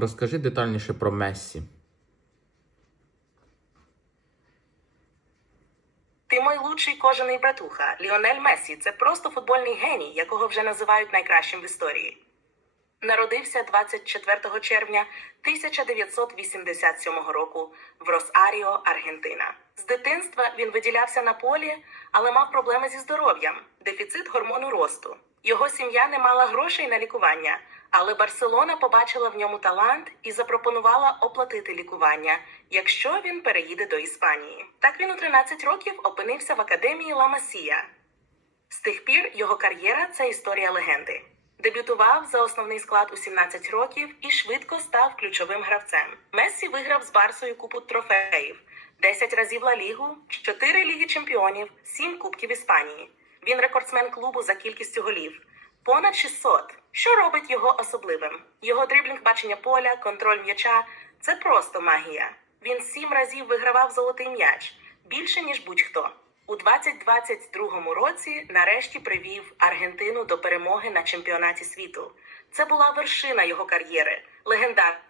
Розкажи детальніше про Мессі. Ти мой лучший кожаний братуха. Ліонель Месі це просто футбольний геній, якого вже називають найкращим в історії. Народився 24 червня 1987 року в Росаріо, Аргентина. З дитинства він виділявся на полі, але мав проблеми зі здоров'ям, дефіцит гормону росту. Його сім'я не мала грошей на лікування, але Барселона побачила в ньому талант і запропонувала оплатити лікування, якщо він переїде до Іспанії. Так він у 13 років опинився в академії Ла Масія. З тих пір його кар'єра це історія легенди. Дебютував за основний склад у 17 років і швидко став ключовим гравцем. Мессі виграв з Барсою купу трофеїв: 10 разів Ла Лігу, 4 Ліги Чемпіонів, 7 Кубків Іспанії. Він рекордсмен клубу за кількістю голів. Понад 600. Що робить його особливим? Його дриблінг бачення поля, контроль м'яча це просто магія. Він сім разів вигравав золотий м'яч більше ніж будь-хто. У 2022 році нарешті привів Аргентину до перемоги на чемпіонаті світу. Це була вершина його кар'єри, легендарний